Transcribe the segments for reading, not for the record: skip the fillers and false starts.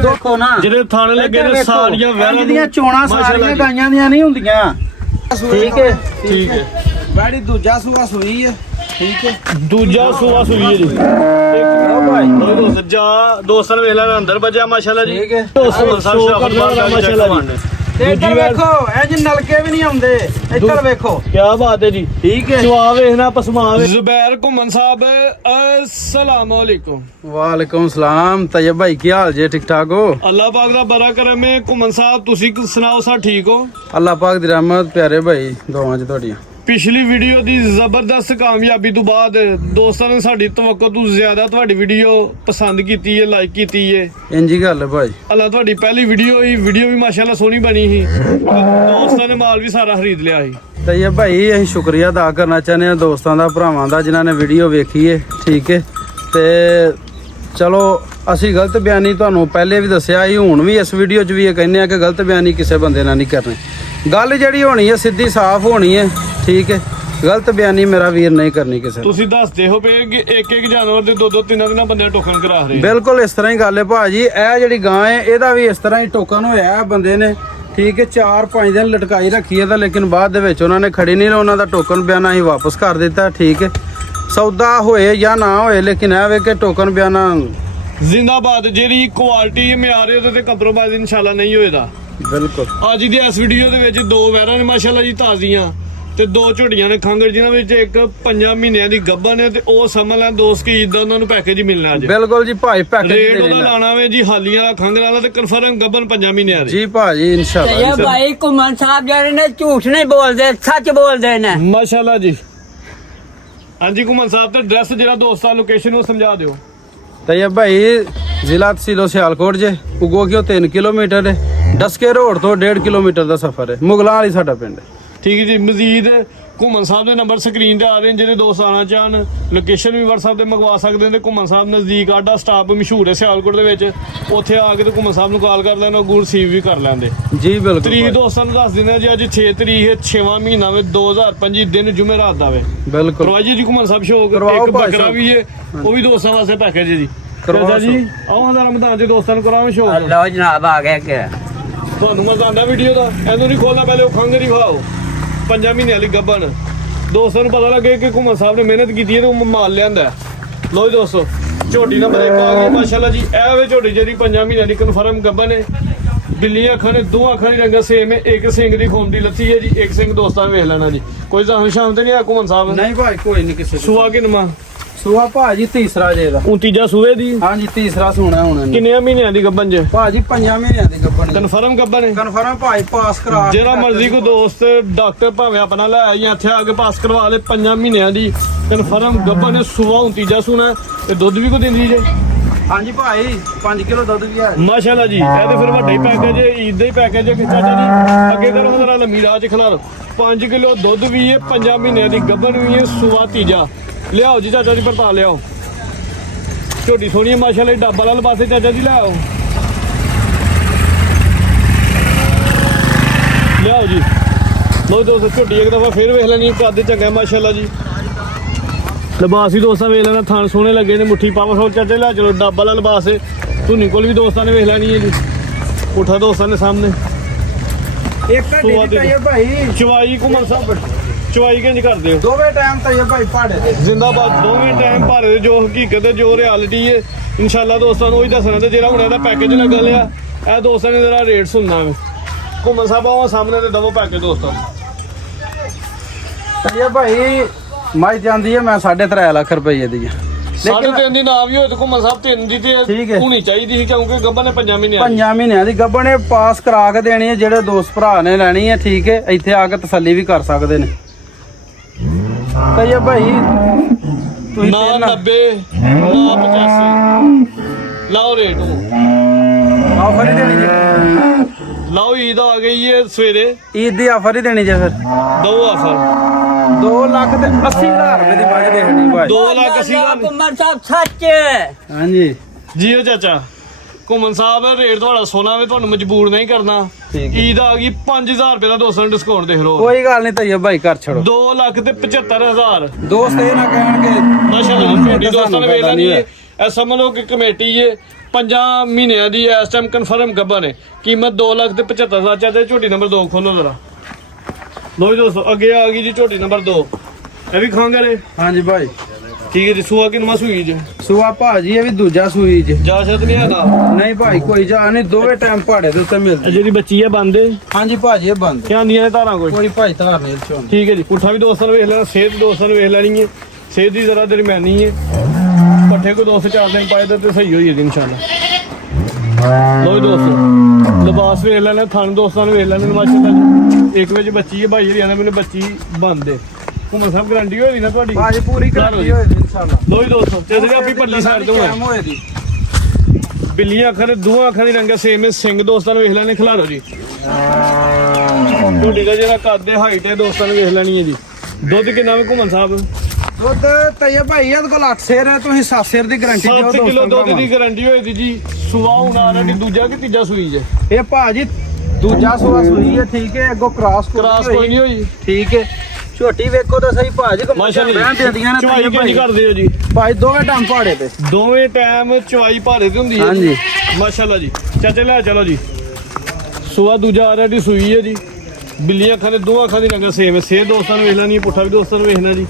ਦੇਖੋ ਨਾ ਜਿਹੜੇ ਥਾਣੇ ਲੱਗੇ ਨੇ ਸਾਰੀਆਂ ਵੈਰਾਂ ਦੀਆਂ ਚੋਣਾਂ ਸਾਰੀਆਂ ਗਾਈਆਂ ਦੀਆਂ ਨਹੀਂ ਹੁੰਦੀਆਂ। ਠੀਕ ਹੈ ਠੀਕ ਹੈ ਬੈੜੀ ਦੂਜਾ ਸੂਆ ਸੂਈ ਹੈ। ਠੀਕ ਹੈ ਦੂਜਾ ਸੂਆ ਸੂਈ ਹੈ ਜੀ ਦੋਸਤਾਂ ਵੇਖ ਲੈਣਾ ਅੰਦਰ ਵੱਜਿਆ ਮਾਸ਼ਾਅੱਲਾ ਜੀ। ਠੀਕ ਹੈ ਮਾਸ਼ਾਅੱਲਾ ਜੀ। ਤੇ ਇੱਧਰ ਵੇਖੋ ਇਹ ਜੀ ਨਲਕੇ ਵੀ ਨਹੀਂ ਆਉਂਦੇ। ਇੱਧਰ ਵੇਖੋ ਕੀ ਬਾਤ ਹੈ ਜੀ। ਠੀਕ ਹੈ ਚਵਾ ਵੇਖਣਾ ਪਸਮਾ ਜ਼ੁਬੈਰ ਘੁੰਮਣ ਸਾਹਿਬ अस्सलाम वालेकुम। ਵਾਲੇਕੁਮ ਸਲਾਮ। ਤੈयब ਭਾਈ ਕੀ ਹਾਲ ਜੇ? ਠੀਕ ਠਾਕ ਹੋ? ਅੱਲਾਹ ਪਾਕ ਦਾ ਬੜਾ ਕਰਮ ਹੈ। ਘੁੰਮਣ ਸਾਹਿਬ ਤੁਸੀਂ ਸੁਣਾਓ ਸਭ ਠੀਕ ਹੋ? ਅੱਲਾਹ ਪਾਕ ਦੀ ਰਹਿਮਤ ਪਿਆਰੇ ਭਾਈ ਦੁਆਵਾਂ ਚ ਤੁਹਾਡੀਆਂ। ਪਿਛਲੀ ਵੀਡੀਓ ਦੀ ਜ਼ਬਰਦਸਤ ਕਾਮਯਾਬੀ ਤੋਂ ਬਾਅਦ ਦੋਸਤਾਂ ਨੇ ਸਾਡੀ ਤਵੱਕੋ ਤੋਂ ਜ਼ਿਆਦਾ ਤੁਹਾਡੀ ਵੀਡੀਓ ਪਸੰਦ ਕੀਤੀ ਹੈ, ਲਾਈਕ ਕੀਤੀ ਹੈ। ਇੰਜੀ ਗੱਲ ਹੈ ਭਾਈ। ਅੱਲਾ ਤੁਹਾਡੀ ਪਹਿਲੀ ਵੀਡੀਓ ਵੀ ਮਾਸ਼ਾਅੱਲਾ ਸੋਹਣੀ ਬਣੀ ਸੀ। ਦੋਸਤਾਂ ਨੇ ਮਾਲ ਵੀ ਸਾਰਾ ਖਰੀਦ ਲਿਆ ਸੀ। ਤੈयब ਭਾਈ ਅਸੀਂ ਸ਼ੁਕਰੀਆ ਅਦਾ ਕਰਨਾ ਚਾਹੁੰਦੇ ਹਾਂ ਦੋਸਤਾਂ ਦਾ, ਭਰਾਵਾਂ ਦਾ, ਜਿਨ੍ਹਾਂ ਨੇ ਵੀਡੀਓ ਵੇਖੀ ਹੈ। ਠੀਕ ਹੈ ਤੇ ਚਲੋ ਅਸੀਂ ਗਲਤ ਬਿਆਨੀ ਤੁਹਾਨੂੰ ਪਹਿਲੇ ਵੀ ਦੱਸਿਆ ਸੀ, ਹੁਣ ਵੀ ਇਸ ਵੀਡੀਓ 'ਚ ਵੀ ਇਹ ਕਹਿੰਦੇ ਆ ਕਿ ਗਲਤ ਬਿਆਨੀ ਕਿਸੇ ਬੰਦੇ ਨਾਲ ਨਹੀਂ ਕਰਨੀ। ਗੱਲ ਜਿਹੜੀ ਹੋਣੀ ਹੈ ਸਿੱਧੀ ਸਾਫ਼ ਹੋਣੀ ਹੈ। ਠੀਕ ਹੈ ਗਲਤ ਬਿਆਨੀ ਮੇਰਾ ਵੀਰ ਨਹੀਂ ਕਰਨੀ ਕਿਸੇ। ਤੁਸੀਂ ਦੱਸਦੇ ਹੋ ਪਏ ਕਿ ਇੱਕ ਜਾਨਵਰ ਦੇ ਦੋ ਤਿੰਨ ਬੰਦੇ ਟੋਕਨ ਕਰਾ ਰਹੇ। ਬਿਲਕੁਲ ਇਸ ਤਰ੍ਹਾਂ ਹੀ ਗੱਲ ਹੈ ਭਾਜੀ। ਇਹ ਜਿਹੜੀ ਗਾਂ ਹੈ ਇਹਦਾ ਵੀ ਇਸ ਤਰ੍ਹਾਂ ਹੀ ਟੋਕਨ ਹੋਇਆ ਬੰਦੇ ਨੇ। ਠੀਕ ਹੈ 4-5 ਦਿਨ ਲਟਕਾਈ ਰੱਖੀ ਹੈ ਤਾਂ ਲੇਕਿਨ ਬਾਅਦ ਦੇ ਵਿੱਚ ਉਹਨਾਂ ਨੇ ਖੜੀ ਨਹੀਂ, ਉਹਨਾਂ ਦਾ ਟੋਕਨ ਬਿਆਨਾ ਹੀ ਵਾਪਸ ਕਰ ਦਿੱਤਾ। ਠੀਕ ਹੈ ਸੌਦਾ ਹੋਏ ਜਾਂ ਨਾ ਹੋਏ ਲੇਕਿਨ ਇਹ ਵੇ ਕਿ ਟੋਕਨ ਬਿਆਨਾ ਜ਼ਿੰਦਾਬਾਦ। ਜਿਹੜੀ ਕੁਆਲਿਟੀ ਮਿਆਰ ਹੈ ਉਹਦੇ ਤੇ ਕੰਪਰੋਮਾਈਜ਼ ਇਨਸ਼ਾਅੱਲਾ ਨਹੀਂ ਹੋਏਗਾ। ਬਿਲਕੁਲ। ਅੱਜ ਦੀ ਇਸ ਵੀਡੀਓ ਦੇ ਵਿੱਚ ਦੋ ਵੈਰਾਂ ਨੇ ਮਾਸ਼ਾਅੱਲਾ ਜੀ ਤਾਜ਼ੀਆਂ ਤੇ ਦੋ ਝੋਟੀਆਂ ਨੇ ਖੰਗਰ, ਜਿਨ੍ਹਾਂ ਵਿੱਚ ਇੱਕ 5 ਮਹੀਨਿਆਂ ਦੀ ਗੱਭਣ ਹੈ ਤੇ ਉਹ ਸਮਝ ਲੈਣ ਦੋਸਤ ਕੀ ਇਦਾਂ ਉਹਨਾਂ ਨੂੰ ਪੈਕੇਜ ਮਿਲਣਾ ਅੱਜ। ਬਿਲਕੁਲ ਜੀ ਭਾਈ ਪੈਕੇਜ ਰੇਟ ਉਹਦਾ ਲਾਣਾ ਵੇ ਜੀ ਹਾਲੀਆਂ ਦਾ ਖੰਗਰ ਵਾਲਾ ਤੇ ਕਨਫਰਮ ਗੱਭਣ 5 ਮਹੀਨਿਆਂ ਦੀ। ਜੀ ਭਾਜੀ ਇਨਸ਼ਾਅੱਲਾ। ਇਹ ਭਾਈ ਘੁੰਮਣ ਸਾਹਿਬ ਜਿਹੜੇ ਨੇ ਝੂਠ ਨਹੀਂ ਬੋਲਦੇ, ਸੱਚ ਬੋਲਦੇ ਨੇ ਮਾਸ਼ਾਅੱਲਾ ਜੀ। ਹਾਂਜੀ ਘੁੰਮਣ ਸਾਹਿਬ ਤੇ ਐਡਰੈਸ ਜਿਹੜਾ ਦੋਸਤਾਂ ਲੋਕੇਸ਼ਨ ਨੂੰ ਸਮਝਾ ਦਿਓ। तैयब भाई ਜ਼ਿਲ੍ਹਾ ਤਹਿਸੀਲ ਸਿਆਲਕੋਟ ਜੇ ਉਗੋ ਕਿਉਂ 3 ਕਿਲੋਮੀਟਰ ਹੈ। ਡਸਕੇ ਰੋਡ ਤੋਂ 1.5 ਕਿਲੋਮੀਟਰ ਦਾ ਸਫ਼ਰ ਹੈ। ਮੁਗਲਾਂ ਵਾਲੀ ਸਾਡਾ ਪਿੰਡ ਹੈ। ਠੀਕ ਹੈ ਜੀ। ਮਜ਼ੀਦ ਘੁੰਮਣ ਸਾਹਿਬ ਦੇ ਨੰਬਰ ਸਕਰੀਨ ਤੇ ਆ ਰਹੇ ਨੇ, ਜਿਹੜੇ ਦੋਸਤ ਆਉਣਾ ਚਾਹਣ ਲੋਕੇਸ਼ਨ ਵੀ WhatsApp ਤੇ ਮੰਗਵਾ ਸਕਦੇ ਨੇ। ਘੁੰਮਣ ਸਾਹਿਬ ਨਜ਼ਦੀਕ ਆਡਾ ਸਟਾਪ ਮਸ਼ਹੂਰ ਹੈ ਸਿਆਲਕੋਟ ਦੇ ਵਿੱਚ, ਉੱਥੇ ਆ ਕੇ ਤੇ ਘੁੰਮਣ ਸਾਹਿਬ ਨੂੰ ਕਾਲ ਕਰ ਲੈਣਾ, ਗੁੜ ਸੀਵ ਵੀ ਕਰ ਲੈਂਦੇ। ਜੀ ਬਿਲਕੁਲ। ਤਰੀਕ ਦੋਸਤਾਂ ਨੂੰ ਦੱਸ ਦਿੰਦੇ ਜੀ, ਅੱਜ 6 ਤਰੀਕ ਹੈ 6ਵਾਂ ਮਹੀਨਾ ਵੇ 2025 ਦਿਨ ਜੁਮੇਰਾਤ ਦਾ ਵੇ। ਬਿਲਕੁਲ ਕਰਵਾਈਏ ਜੀ ਘੁੰਮਣ ਸਾਹਿਬ ਸ਼ੋਅ। ਇੱਕ ਬੱਕਰਾ ਵੀ ਹੈ ਉਹ ਵੀ ਦੋਸਤਾਂ ਵਾਸਤੇ ਪੈਕੇਜ ਹੈ ਜੀ। ਕਰਵਾ ਜੀ ਆਓ ਦਾ ਰਮਦਾਨ ਚ ਦੋਸਤਾਂ ਨੂੰ ਕਰਾਵਾਂ ਸ਼ੋਅ। ਲਓ ਜਨਾਬ ਆ ਗਿਆ ਕਿ ਤੁਹਾਨੂੰ ਮਜ਼ਾ ਆਉਂਦਾ ਵੀਡੀਓ ਦਾ? ਇਹਨੂੰ ਨਹੀਂ ਖੋਲਣਾ, ਪਹਿਲੇ ਉਹ ਖੰਗਰ ਹੀ ਖਾਓ 5 ਮਹੀਨਿਆਂ ਵਾਲੀ ਗੱਭਣ। ਦੋਸਤਾਂ ਨੂੰ ਪਤਾ ਲੱਗੇ ਕਿ ਘੁੰਮਣ ਸਾਹਿਬ ਨੇ ਮਿਹਨਤ ਕੀਤੀ ਹੈ ਤੇ ਉਹ ਮਾਲ ਲਿਆਂਦਾ। ਲੋ ਜੀ ਦੋਸਤੋ ਝੋਟੀ ਨੰਬਰ 1 ਆ ਗਈ ਮਾਸ਼ਾਅੱਲਾ ਜੀ। ਇਹ ਵੇ ਝੋਟੀ ਜਿਹੜੀ 5 ਮਹੀਨਿਆਂ ਦੀ ਕਨਫਰਮ ਗੱਭਣ ਹੈ। ਬਿੱਲੀਆਂ ਅੱਖਾਂ ਨੇ, ਦੋ ਅੱਖਾਂ ਦੀ ਰੰਗ ਸੇਮ ਹੈ। ਇੱਕ ਸਿੰਘ ਦੀ ਖੂਨ ਦੀ ਲੱਥੀ ਹੈ ਜੀ, ਇੱਕ ਸਿੰਘ ਦੋਸਤਾਂ ਵੇਖ ਲੈਣਾ ਜੀ। ਕੋਈ ਤਾਂ ਸ਼ਾਮ ਤੇ ਨਹੀਂ ਆ ਘੁੰਮਣ ਸਾਹਿਬ? ਨਹੀਂ ਭਾਈ ਕੋਈ ਨਹੀਂ ਕਿਸੇ ਸੁਆ ਕਿਨਮਾ ਸੁਆ ਭਾਜੀ ਤੀਸਰਾ ਜੇ ਦਾ। ਉਹ ਤੀਜਾ ਸੂਏ ਦੀ? ਹਾਂਜੀ ਤੀਸਰਾ ਸੋਣਾ ਹੁਣ। ਕਿੰਨੇ ਮਹੀਨਿਆਂ ਦੀ ਗੱਭਣ ਜੇ ਭਾਜੀ 5 ਮਹੀਨਿਆਂ ਦੀ ਗੱਭਣ। ਕਨਫਰਮ ਗੱਭਣ ਹੈ? ਕਨਫਰਮ ਭਾਈ ਪਾਸ ਕਰਾ। ਜਿਹੜਾ ਮਰਜ਼ੀ ਕੋ ਦੋਸਤ ਡਾਕਟਰ ਭਾਵੇਂ ਆਪਣਾ ਲੈ ਆਈ ਇੱਥੇ ਆ ਕੇ ਪਾਸ ਕਰਵਾ ਲੇ। 5 ਮਹੀਨਿਆਂ ਦੀ ਕਨਫਰਮ ਗੱਭਣ ਹੈ। ਸੁਆ ਹੁਣ ਤੀਜਾ ਸੂਣਾ ਤੇ ਦੁੱਧ ਵੀ ਕੋ ਦਿੰਦੀ ਜੇ? ਹਾਂਜੀ ਭਾਈ 5 ਕਿਲੋ ਦੁੱਧ ਵੀ ਹੈ ਮਾਸ਼ਾਅੱਲਾ ਜੀ। ਇਹ ਤੇ ਫਿਰ ਵੱਡਾ ਹੀ ਪੈਕੇਜ ਹੈ, ਈਦ ਦਾ ਹੀ ਪੈਕੇਜ ਹੈ ਕਿ ਚਾਚਾ ਜੀ ਅੱਗੇ ਕਰੋ ਜਰਾ ਲੰਮੀ ਰਾਹ ਚ ਖਿਲਾ 5 ਕਿਲੋ ਦੁੱਧ ਵੀ ਹੈ, 5 ਮਹੀਨਿਆਂ ਦੀ ਗੱਭਣ ਵੀ ਹੈ, ਸੁਆ ਤੀਜਾ। ਲਿਆਓ ਜੀ ਚਾਚਾ ਜੀ ਪਰਤਾ ਲਿਆਓ। ਝੋਟੀ ਸੋਹਣੀ ਹੈ ਮਾਸ਼ਾਅੱਲਾ। ਡੱਬਾ ਵਾਲੇ ਪਾਸੇ ਚਾਚਾ ਜੀ ਲਿਆਓ, ਲਿਆਓ ਜੀ। ਲੋ ਦੋਸਤੋ ਝੋਟੀ ਇੱਕ ਦਫਾ ਫੇਰ ਵੇਖ ਲੈਣੀ, ਕੱਦ ਚੰਗਾ ਮਾਸ਼ਾਅੱਲਾ ਜੀ। ਲਿਬਾਸ ਵੀ ਦੋਸਤਾਂ ਵੇਖ ਲੈਣਾ, ਥਣ ਸੋਹਣੇ ਲੱਗੇ ਨੇ, ਮੁੱਠੀ ਪਾਵਰਫੁੱਲ ਚਾਚੇ ਲਿਆ ਚਲੋ। ਡੱਬਾ ਵਾਲਾ ਲਿਬਾਸ ਹੈ, ਧੁਨੀ ਕੋਲ ਵੀ ਦੋਸਤਾਂ ਨੇ ਵੇਖ ਲੈਣੀ ਹੈ ਜੀ। ਉਠਾ ਦੋਸਤਾਂ ਨੇ ਸਾਹਮਣੇ ਇੱਕ ਢਾਈ ਭਾਈ। ਚਵਾਈ ਘੁੰਮਣ ਸਾਹਿਬ ਚਵਾਈ ਕਿੰਝ ਕਰਦੇ ਹੋ? ਦੋਵੇਂ ਟਾਈਮ ਤਾਂ ਇਹ ਭਾਈ ਪਾੜੇ ਦੇ ਜ਼ਿੰਦਾਬਾਦ। ਦੋਵੇਂ ਟਾਈਮ ਭਾਰੇ ਦੇ, ਜੋ ਹਕੀਕਤ ਹੈ ਜੋ ਰਿਐਲਿਟੀ ਹੈ ਇਨਸ਼ਾਅੱਲਾ ਦੋਸਤਾਂ ਨੂੰ ਉਹੀ ਦੱਸਣਾ। ਤੇ ਜਿਹੜਾ ਹੁਣ ਇਹਦਾ ਪੈਕੇਜ ਲੱਗਾ ਲਿਆ ਇਹ ਦੋਸਤਾਂ ਨੇ ਜਰਾ ਰੇਟ ਸੁਣਨਾ ਵੇ। ਘੁੰਮਣ ਸਾਹਿਬ ਆਓ ਸਾਹਮਣੇ ਤੇ ਦਵੋ ਪੈਕੇਜ ਦੋਸਤਾਂ। ਇਹ ਭਾਈ ਮਾਈ ਜਾਂਦੀ ਹੈ ਮੈਂ 3.5 ਲੱਖ ਰੁਪਏ ਦੀ। 3.5 ਦੀ ਨਾ ਵੀ ਹੋਏ ਤੇ ਘੁੰਮਣ ਸਾਹਿਬ 3 ਦੀ ਤੇ ਹੋਣੀ ਚਾਹੀਦੀ ਸੀ, ਕਿਉਂਕਿ ਗੱਭਣ ਨੇ 5 ਮਹੀਨਿਆਂ ਦੀ ਗੱਭਣ ਨੇ ਪਾਸ ਕਰਾ ਕੇ ਦੇਣੀ ਹੈ। ਜਿਹੜੇ ਦੋਸਤ ਭਰਾ ਨੇ ਲੈਣੀ ਹੈ ਠੀਕ ਹੈ ਇੱਥੇ ਆ ਕੇ ਤਸੱਲੀ ਵੀ ਕਰ ਸਕਦੇ ਨੇ। ਤੇ ਇਹ ਭਾਈ ਤੁਸੀਂ ਨਾ 90 ਨਾ 85 ਲਾਓ ਰੇਟ ਆਫਰ ਹੀ ਦੇਣੀ ਜੀ। ਲਓ ਈਦ ਆ ਗਈ ਹੈ ਸਵੇਰੇ, ਈਦ ਦੀ ਆਫਰ ਹੀ ਦੇਣੀ ਜੇ ਫਿਰ। ਦੋ ਆਫਰ 2,80,000 ਰੁਪਏ ਦੀ ਬਾਜੀ ਦੇਖਣੀ ਭਾਈ। 2,80,000 ਘੁੰਮਣ ਸਾਹਿਬ ਸੱਚ। ਹਾਂਜੀ ਜੀ ਉਹ ਚਾਚਾ ਘੁੰਮਣ ਸਾਹਿਬ ਰੇਟ ਤੁਹਾਡਾ ਸੋਨਾ ਵੇ, ਤੁਹਾਨੂੰ ਮਜਬੂਰ ਨਹੀਂ ਕਰਨਾ। ਈਦ ਆ ਗਈ 5,000 ਰੁਪਏ ਦਾ ਦੋਸਤਾਂ ਨੂੰ ਡਿਸਕਾਊਂਟ ਦੇਖ ਲਓ। ਕੋਈ ਗੱਲ ਨਹੀਂ ਤਈਬ ਭਾਈ ਕਰ ਛੱਡੋ। 2,75,000 ਦੋਸਤ ਇਹ ਨਾ ਕਹਿਣਗੇ ਮਾਸ਼ਾਅੱਲਾ ਦੋਸਤਾਂ ਨੇ ਵੇਖ ਲੈਣੀ ਹੈ। ਇਹ ਸਮਝ ਲਓ ਕਿ ਕਮੇਟੀ ਏ 5 ਮਹੀਨਿਆਂ ਦੀ ਇਸ ਟਾਈਮ ਕਨਫਰਮ ਗੱਭਣ ਹੈ। ਕੀਮਤ 2,75,000 ਚਾਚਾ ਜੀ। ਝੋਟੀ ਨੰਬਰ 2 ਖੋਲੋ ਜਰਾ। ਲੋ ਜੀ ਦੋਸਤੋ ਅੱਗੇ ਆ ਗਈ ਜੀ ਝੋਟੀ ਨੰਬਰ 2। ਇਹ ਵੀ ਖਾਂਗੇ ਹਾਂਜੀ ਭਾਈ ਠੀਕ ਹੈ ਜੀ। ਸੂਆ ਕਿੰਨਾ ਸੂਈ ਜੀ? ਸੂਆ ਭਾਜੀ ਇਹ ਵੀ ਦੂਜਾ ਸੂਈ ਜੀ। ਇਜਾਜ਼ਤ ਨਹੀਂ ਹੈਗਾ? ਨਹੀਂ ਭਾਈ ਕੋਈ ਜਾ ਨਹੀਂ, ਦੋਵੇਂ ਟਾਈਮ ਪਹਾੜੇ ਦੇ ਉੱਤੇ ਮਿਲਦੇ। ਜਿਹੜੀ ਬੱਚੀ ਹੈ ਬੰਦੇ ਹਾਂਜੀ ਭਾਜੀ ਇਹ ਬੰਦ ਕਿਆਂ ਦੀਆਂ ਧਾਰਾਂ ਕੋਈ ਭਾਈ ਧਾਰ ਨਹੀਂ ਚੋਂ। ਠੀਕ ਹੈ ਜੀ। ਪੁੱਠਾ ਵੀ ਦੋਸਤਾਂ ਨੂੰ ਵੇਖ ਲੈਣਾ, ਸਿਹਤ ਦੋਸਤਾਂ ਨੂੰ ਵੇਖ ਲੈਣੀ ਹੈ। ਸਿਹਤ ਦੀ ਜ਼ਰਾ ਦਰਮਿਆਨੀ ਹੈ। ਪੱਠੇ ਕੋ 2-4 ਦਿਨ ਪਾਏ ਤੇ ਸਹੀ ਹੋਈ ਹੈ ਇਨਸ਼ਾਅੱਲਾ। ਲੋ ਦੋਸਤੋ ਲਿਬਾਸ ਵੇਖ ਲੈਣਾ, ਥਣ ਦੋਸਤਾਂ ਨੂੰ ਵੇਖ ਲੈਣਾ ਮਾਸ਼ਾਅੱਲਾ ਜੀ। ਇੱਕ ਵਿੱਚ ਬੱਚੀ ਹੈ ਭਾਈ ਹਰਿਆਣਾ ਮੈਨੂੰ ਬੱਚੀ ਬੰਦੇ ਘੁੰਮਣ ਸਾਹਿਬ ਗਰੰਟੀ ਹੋਈ ਨਾ ਤੁਹਾਡੀ? ਭਾਜੀ ਪੂਰੀ ਗਾਰੰਟੀ ਹੋਈ ਇਨਸ਼ਾਅੱਲਾ। ਲੋ ਜੀ ਦੋਸਤੋ ਚੱਲਦੇ ਆਪਣੀ ਪੱਲੀ ਸਾਈਡ ਤੋਂ ਹੋਏ ਦੀ ਬਿੱਲੀਆਂ ਅੱਖਾਂ ਦੇ ਦੋਹਾਂ ਅੱਖਾਂ ਦੀ ਰੰਗ ਸੇਮ ਹੈ। ਸਿੰਘ ਦੋਸਤਾਂ ਨੂੰ ਵੇਖ ਲੈਣੇ ਖਿਲਾਰੋ ਜੀ। ਝੋਟੀ ਦਾ ਜਿਹੜਾ ਕੱਦ ਹੈ ਹਾਈਟ ਹੈ ਦੋਸਤਾਂ ਨੂੰ ਵੇਖ ਲੈਣੀ ਹੈ ਜੀ। ਦੁੱਧ ਕਿੰਨਾ ਵੇ ਘੁੰਮਣ ਸਾਹਿਬ? ਦੁੱਧ ਤਈਆ ਭਾਈ ਇਹਦੇ ਕੋਲ 8 ਸੇਰ ਹੈ, ਤੁਸੀਂ 7 ਸੇਰ ਦੀ ਗਾਰੰਟੀ ਦਿਓ 7 ਕਿਲੋ ਦੁੱਧ ਦੀ ਗਾਰੰਟੀ ਹੋਈ ਦੀ ਜੀ। ਸੁਆ ਹੁਣ ਆ ਰਿਹਾ ਦੂਜਾ ਕਿ ਤੀਜਾ ਸੂਈ ਜੇ? ਇਹ ਭਾਜੀ ਦੂਜਾ ਸੂਆ ਸੂਈ ਹੈ ਠੀਕ ਹੈ। ਅੱਗੋਂ ਕ੍ਰਾਸ ਕੋਈ ਨਹੀਂ ਹੋਈ ਠੀਕ ਹੈ। ਝੋਟੀ ਵੇਖੋ ਤਾਂ ਸਹੀ ਭਾਜੀ ਮਾਸ਼ਾਅੱਲਾ ਚਵਾਈ ਕਿੰਨੀ ਕਰਦੇ ਹੋ ਜੀ? ਭਾਈ ਦੋਵੇਂ ਟਾਈਮ ਪਹਾੜੇ ਤੇ ਦੋਵੇਂ ਟਾਈਮ ਚਵਾਈ ਭਾਰੇ ਤੇ ਹੁੰਦੀ ਹੈ ਹਾਂਜੀ ਮਾਸ਼ਾਅੱਲਾ ਜੀ। ਚਾਚੇ ਲੈ ਚਲੋ ਜੀ। ਸੁਆ ਦੂਜਾ ਆ ਰਿਹਾ ਦੀ ਸੂਈ ਹੈ ਜੀ। ਬਿੱਲੀਆਂ ਅੱਖਾਂ ਦੇ ਦੋਹਾਂ ਅੱਖਾਂ ਦੀ ਰੰਗ ਸੇਮ ਹੈ। ਸੇ ਦੋਸਤਾਂ ਨੂੰ ਵੇਖ ਲੈਣੀ, ਪੁੱਠਾ ਵੀ ਦੋਸਤਾਂ ਨੂੰ ਵੇਖਣਾ ਜੀ।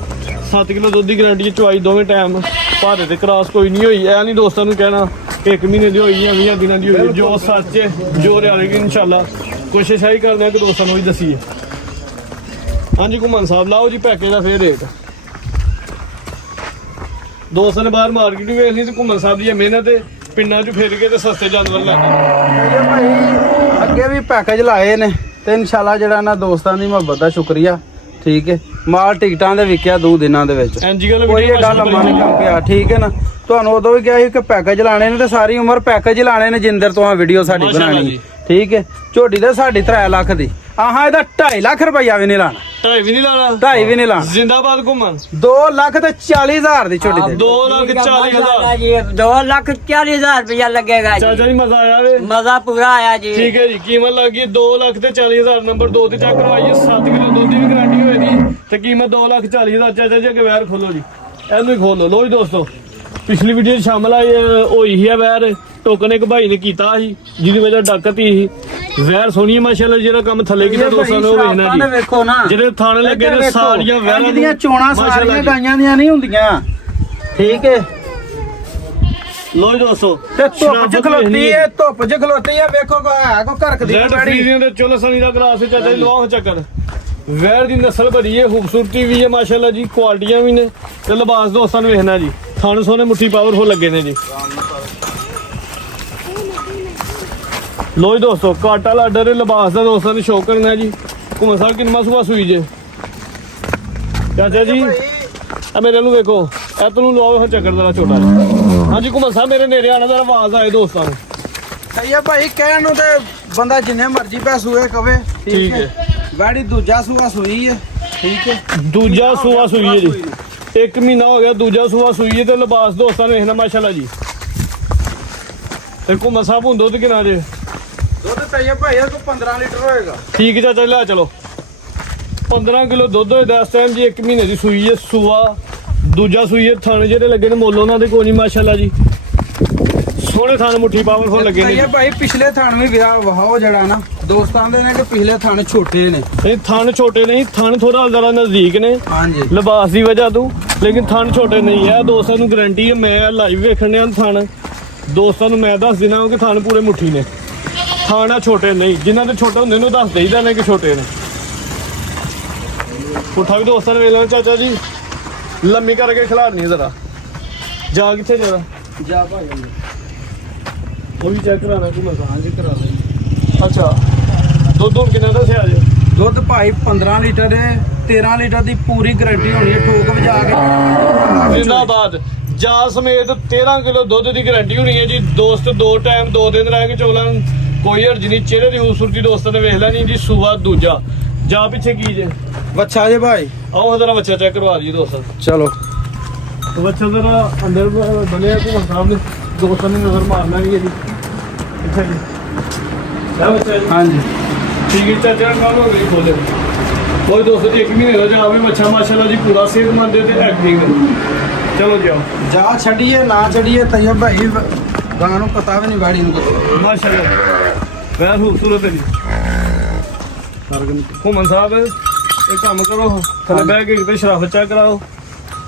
7 ਕਿਲੋ ਦੁੱਧ ਦੀ ਗਾਰੰਟੀ ਹੈ। ਚਵਾਈ ਦੋਵੇਂ ਟਾਈਮ ਭਾਰੇ ਤੇ ਕ੍ਰਾਸ ਕੋਈ ਨਹੀਂ ਹੋਈ। ਇਹ ਨਹੀਂ ਦੋਸਤਾਂ ਨੂੰ ਕਹਿਣਾ 1 ਮਹੀਨੇ ਦੀ ਹੋਈ ਜਾਂ 20 ਦਿਨਾਂ ਦੀ ਹੋਈ। ਜੋ ਸੱਚ ਹੈ ਜੋ ਰਿਆਲੇਗੀ ਇਨਸ਼ਾਅੱਲਾ ਕੋਸ਼ਿਸ਼ ਆਹੀ ਕਰਦੇ ਹਾਂ ਕਿ ਦੋਸਤਾਂ ਨੂੰ ਵੀ ਦਸੀਏ। ਹਾਂਜੀ ਘੁੰਮਣ ਸਾਹਿਬ ਲਾਓ ਜੀ ਪੈਕੇਜ ਦਾ ਫੇਰ ਰੇਟ। ਦੋਸਤਾਂ ਨੇ ਬਾਹਰ ਮਾਰਕੀਟ ਵੇਖ ਲਈ ਤੇ ਘੁੰਮਣ ਸਾਹਿਬ ਦੀ ਮਿਹਨਤ ਹੈ ਪਿੰਡਾਂ 'ਚ ਫਿਰ ਕੇ ਤੇ ਸਸਤੇ ਜਾਨਵਰ ਲੈ ਕੇ। ਭਾਈ ਅੱਗੇ ਵੀ ਪੈਕੇਜ ਲਾਏ ਨੇ ਤੇ ਇਨਸ਼ਾਅੱਲਾ ਜਿਹੜਾ ਨਾ ਦੋਸਤਾਂ ਦੀ ਮੁਹੱਬਤ ਦਾ ਸ਼ੁਕਰੀਆ ਠੀਕ ਹੈ। ਮਾਲ ਟਿਕਟਾਂ ਦੇ ਵਿਕਿਆ 2 ਦਿਨਾਂ ਦੇ ਵਿੱਚ ਐਨਜੀ ਗੱਲ ਕੋਈ ਏਡਾ ਲੰਮਾ ਨਹੀਂ ਕੰਮ ਪਿਆ ਠੀਕ ਹੈ ਨਾ। ਤੁਹਾਨੂੰ ਉਦੋਂ ਵੀ ਕਿਹਾ ਸੀ ਕਿ ਪੈਕੇਜ ਲਾਣੇ ਨੇ ਤੇ ਸਾਰੀ ਉਮਰ ਪੈਕੇਜ ਲਾਣੇ ਨੇ ਜਿੰਦਰ ਤੋਂ ਆ ਵੀਡੀਓ ਸਾਡੀ ਬਣਾਣੀ ਠੀਕ ਹੈ। ਝੋਟੀ ਤੇ ਸਾਡੀ 3 ਲੱਖ ਦੀ ਆਹਾਂ ਇਹਦਾ 2.5 ਲੱਖ ਰੁਪਈਆ ਵੀ ਨਹੀਂ ਲਾਣਾ। 2.5 ਵੀ ਨਹੀਂ ਲਾਣਾ? 2.5 ਵੀ ਨਹੀਂ ਲਾਣਾ। ਜ਼ਿੰਦਾਬਾਦ ਘੁੰਮਣ 2,40,000 ਦੀ ਝੋਟੀ ਦੇ 2,40,000 ਜੀ। 2,40,000 ਰੁਪਇਆ ਲੱਗੇਗਾ ਚਾਚਾ ਜੀ। ਜੀ ਮਜ਼ਾ ਆਇਆ ਵੇ? ਮਜ਼ਾ ਪੂਰਾ ਆਇਆ ਜੀ। ਠੀਕ ਹੈ ਜੀ। ਕੀਮਤ ਲੱਗੀ 2,40,000 ਨੰਬਰ 2 ਤੇ ਚੈੱਕ ਕਰਵਾਈਏ। 7 ਕਿਲੋ ਦੁੱਧ ਦੀ ਵੀ ਗਾਰੰਟੀ ਹੋਈ ਦੀ ਤੇ ਕੀਮਤ 2,40,000। ਚਾਚਾ ਜੀ ਅੱਗੇ ਵੈਰ ਖੋਲੋ ਜੀ। ਇਹਨੂੰ ਹੀ ਖੋਲੋ। ਲੋ ਜੀ ਦੋਸਤੋ ਪਿਛਲੀ ਵੀਡੀਓ 'ਚ ਸ਼ਾਮਲ ਹੋਈ ਹੀ ਆ ਵੈਰ। ਟੋਕਨ ਇੱਕ ਭਾਈ ਨੇ ਕੀਤਾ ਸੀ ਜਿਹਦੀ ਵਜ੍ਹਾ ਡੱਕਤ ਹੀ ਸੀ। ਵੈਰ ਸੋਹਣੀ ਮਾਸ਼ਾਅੱਲਾ। ਜਿਹੜਾ ਕੰਮ ਥੱਲੇ ਕੀਤਾ ਦੋਸਤਾਂ ਨੇ ਉਹ ਵੇਖਣਾ ਜੀ। ਵੇਖੋ ਨਾ ਜਿਹੜੇ ਥਾਣੇ ਲੱਗੇ ਨੇ ਸਾਰੀਆਂ ਵੈਰਾਂ ਦੀਆਂ ਚੋਣਾਂ ਸਾਰੀਆਂ ਗਾਈਆਂ ਦੀਆਂ ਨਹੀਂ ਹੁੰਦੀਆਂ ਠੀਕ ਹੈ। ਲੋ ਜੀ ਦੋਸਤੋ ਤੇ ਧੁੱਪ 'ਚ ਖਲੋਤੀ ਹੈ, ਧੁੱਪ 'ਚ ਖਲੋਤੀ ਹੈ। ਵੇਖੋ ਕੋ ਹੈ ਕੋ ਘਰਕ ਦੀ ਰੈਡ ਫਰੀਜ਼ੀਆਂ ਦੇ ਚੋਲਾ ਸਣੀ ਦਾ ਗਲਾਸ ਹੈ। ਚਾਚਾ ਜੀ ਲਵਾਓ ਚੱਕਰ। ਵੈਰ ਦੀ ਨਸਲ ਭਰੀ ਹੈ, ਖੂਬਸੂਰਤੀ ਵੀ ਹੈ ਮਾਸ਼ਾਅੱਲਾ ਜੀ, ਕੁਆਲਟੀਆਂ ਵੀ ਨੇ ਤੇ ਲਿਬਾਸ ਦੋਸਤਾਂ ਨੂੰ ਵੇਖਣਾ ਜੀ। ਥਣ ਸੋਨੇ ਮੁੱਠੀ ਪਾਵਰਫੁਲ ਲੱਗੇ ਨੇ ਜੀ। ਲੋ ਜੀ ਦੋਸਤੋ ਕਾਟਾ ਲਾਡਰ ਲਿਬਾਸ ਦਾ ਦੋਸਤਾਂ ਨੂੰ ਸ਼ੌਕ ਕਰਨਾ ਜੀ। ਘੁੰਮਣ ਸਾਹਿਬ ਕਿੰਨਾ ਸੁਭਾ ਸੂਈ ਜੇ? ਚਾਚਾ ਜੀ ਆ ਮੇਰੇ ਨੂੰ ਵੇਖੋ ਇਹ ਤੈਨੂੰ ਲਵਾਓ ਚੱਕਰ ਦਾ ਛੋਟਾ। ਹਾਂਜੀ ਘੁੰਮਣ ਸਾਹਿਬ ਮੇਰੇ ਨੇੜੇ ਆਣਾ ਦਾ ਆਵਾਜ਼ ਆਏ ਦੋਸਤਾਂ ਨੂੰ। ਸਹੀ ਹੈ ਭਾਈ ਕਹਿਣ ਨੂੰ ਤੇ ਬੰਦਾ ਜਿੰਨੇ ਮਰਜ਼ੀ ਪੈ ਸੂਏ ਕਵੇ ਠੀਕ ਹੈ। ਵੈੜੀ ਦੂਜਾ ਸੂਆ ਸੂਈ ਹੈ ਠੀਕ ਹੈ। ਦੂਜਾ ਸੂਆ ਸੂਈ ਹੈ ਜੀ। 1 ਮਹੀਨਾ ਹੋ ਗਿਆ ਦੂਜਾ ਸੂਆ ਸੂਈ ਹੈ ਤੇ ਲਿਬਾਸ ਦੋਸਤਾਂ ਨੂੰ ਵੇਖਣਾ ਮਾਸ਼ਾਅੱਲਾ ਜੀ। ਤੇ ਘੁੰਮਣ ਸਾਹਿਬ ਹੁਣ ਦੁੱਧ ਕਿੰਨਾ ਜੇ? ਦੁੱਧ ਸਹੀ ਹੈ ਭਾਈ ਇਹ 15 ਲੀਟਰ ਹੋਏਗਾ। ਠੀਕ ਹੈ ਚਾਚਾ ਲੈ ਚਲੋ। 15 ਕਿਲੋ ਦੁੱਧ ਹੋਇਆ ਇਸ ਟਾਈਮ ਜੀ। 1 ਮਹੀਨੇ ਦੀ ਸੂਈ ਹੈ। ਸੂਆ ਦੂਜਾ ਸੂਈ ਹੈ। ਥਣ ਜਿਹੜੇ ਲੱਗੇ ਨੇ ਮੁੱਲ ਉਹਨਾਂ ਦੇ ਕੋਈ ਨਹੀਂ ਮਾਸ਼ਾਅੱਲਾ ਜੀ। ਸੋਹਣੇ ਥਣ ਮੁੱਠੀ ਪਾਵਰਫੁਲ ਲੱਗੇ ਨੇ। ਇਹ ਭਾਈ ਪਿਛਲੇ ਥਣ ਵੀ ਵਿਆਹ ਵਹਾਓ ਜਿਹੜਾ ਨਾ ਦੋਸਤਾਂ ਦੇ ਨੇ ਕਿ ਪਿਛਲੇ ਥਣ ਛੋਟੇ ਨੇ। ਇਹ ਥਣ ਛੋਟੇ ਨਹੀਂ, ਥਣ ਥੋੜਾ ਜ਼ਿਆਦਾ ਨਜ਼ਦੀਕ ਨੇ ਹਾਂਜੀ ਲਿਬਾਸ ਦੀ ਵਜ੍ਹਾ ਤੋਂ, ਲੇਕਿਨ ਥਣ ਛੋਟੇ ਨਹੀਂ ਹੈ। ਦੋਸਤਾਂ ਨੂੰ ਗਾਰੰਟੀ ਹੈ। ਮੈਂ ਲਾਈਵ ਵੇਖਣੇ ਆ ਥਣ ਦੋਸਤਾਂ ਨੂੰ ਮੈਂ ਦੱਸ ਦੇਣਾ ਕਿ ਥਣ ਪੂਰੇ ਮੁੱਠੀ ਨੇ। ਥਣ ਆ ਛੋਟੇ ਨਹੀਂ, ਜਿਨ੍ਹਾਂ ਦੇ ਛੋਟੇ ਹੁੰਦੇ ਨੇ ਉਹ ਦੱਸ ਦੇਈਦਾ ਨੇ ਕਿ ਛੋਟੇ ਨੇ। ਪੁੱਠਾ ਵੀ ਦੋਸਤਾਂ ਨੇ ਵੇਖ ਲੈਣਾ ਚਾਚਾ ਜੀ। ਲੰਮੀ ਕਰਕੇ ਖਿਲਾਰਨੀ ਜ਼ਰਾ। ਜਾ ਕਿੱਥੇ ਜਰਾ ਜਾ ਭਾਈ ਉਹ ਵੀ ਚੈੱਕ ਕਰਾਣਾ ਤੂੰ ਮਸਾਂ। ਹਾਂਜੀ ਕਰਾ ਲੈ। ਅੱਛਾ ਦੁੱਧ ਹੁਣ ਕਿੰਨਾ ਦੱਸਿਆ ਜੇ? ਦੁੱਧ ਭਾਈ 15 ਲੀਟਰ ਹੈ। 13 ਲੀਟਰ ਦੀ ਪੂਰੀ ਗਾਰੰਟੀ ਹੋਣੀ ਹੈ। ਠੋਕ ਵਜਾ ਕੇ ਜ਼ਿੰਦਾਬਾਦ ਜਾ ਸਮੇਤ 13 ਕਿਲੋ ਦੁੱਧ ਦੀ ਗਾਰੰਟੀ ਹੋਣੀ ਹੈ ਜੀ। ਦੋਸਤ 2 ਟਾਈਮ 2 ਦਿਨ ਰਹਿ ਕੇ ਚੋਲਾਂ ਕੋਈ ਹਰਜ ਨਹੀਂ। ਚਿਹਰੇ ਦੀ ਖੂਬਸੂਰਤੀ ਦੋਸਤਾਂ ਨੇ ਵੇਖ ਲੈਣੀ ਜੀ। ਸੂਆ ਦੂਜਾ ਜਾ ਪਿੱਛੇ ਕੀ ਜੇ? ਬੱਚਾ ਜੇ ਭਾਈ ਆਓ ਜਰਾ ਬੱਚਾ ਚੈੱਕ ਕਰਵਾ ਦਈਏ ਦੋਸਤਾਂ। ਚਲੋ ਬੱਚਾ ਜਰਾ ਅੰਦਰ ਬਣਿਆ ਘੁੰਮਣ ਸਾਹਿਬ ਨੇ ਦੋਸਤਾਂ ਨੇ ਨਜ਼ਰ ਮਾਰਨਾ ਵੀ ਹੈ ਜੀ। ਇੱਥੇ ਜੀ ਲੈ ਬੱਚਾ ਜੀ। ਹਾਂਜੀ ਠੀਕ ਹੈ ਚਾਚਾ ਨਾਲ ਹੋ ਗਈ ਖੋਲੇ। ਕੋਈ ਦੋਸਤ ਜੀ 1 ਮਹੀਨੇ ਦਾ ਜਾ ਵੀ ਬੱਚਾ ਮਾਸ਼ਾਅੱਲਾ ਜੀ ਪੂਰਾ ਸਿਹਤਮੰਦ ਹੈ ਤੇ ਐਕਟਿਵ ਹੈ। ਚਲੋ ਜੀ ਆਓ ਜਾ ਛੱਡੀਏ ਨਾ ਛੱਡੀਏ ਤੈਯਬ ਭਾਈ ਗਾਂ ਨੂੰ ਪਤਾ ਵੀ ਨਹੀਂ ਵਾੜੀ ਨੂੰ ਕੁਛ। ਮਾਸ਼ਾਅੱਲਾ ਵੈਰ ਖੂਬਸੂਰਤ ਹੈ ਜੀ ਘੁੰਮਣ ਸਾਹਿਬ ਇਹ ਕੰਮ ਕਰੋ ਥੱਲੇ ਬਹਿ ਕੇ ਕਿਤੇ ਸ਼ਰਾਫਤ ਚੈੱਕ ਕਰਾਓ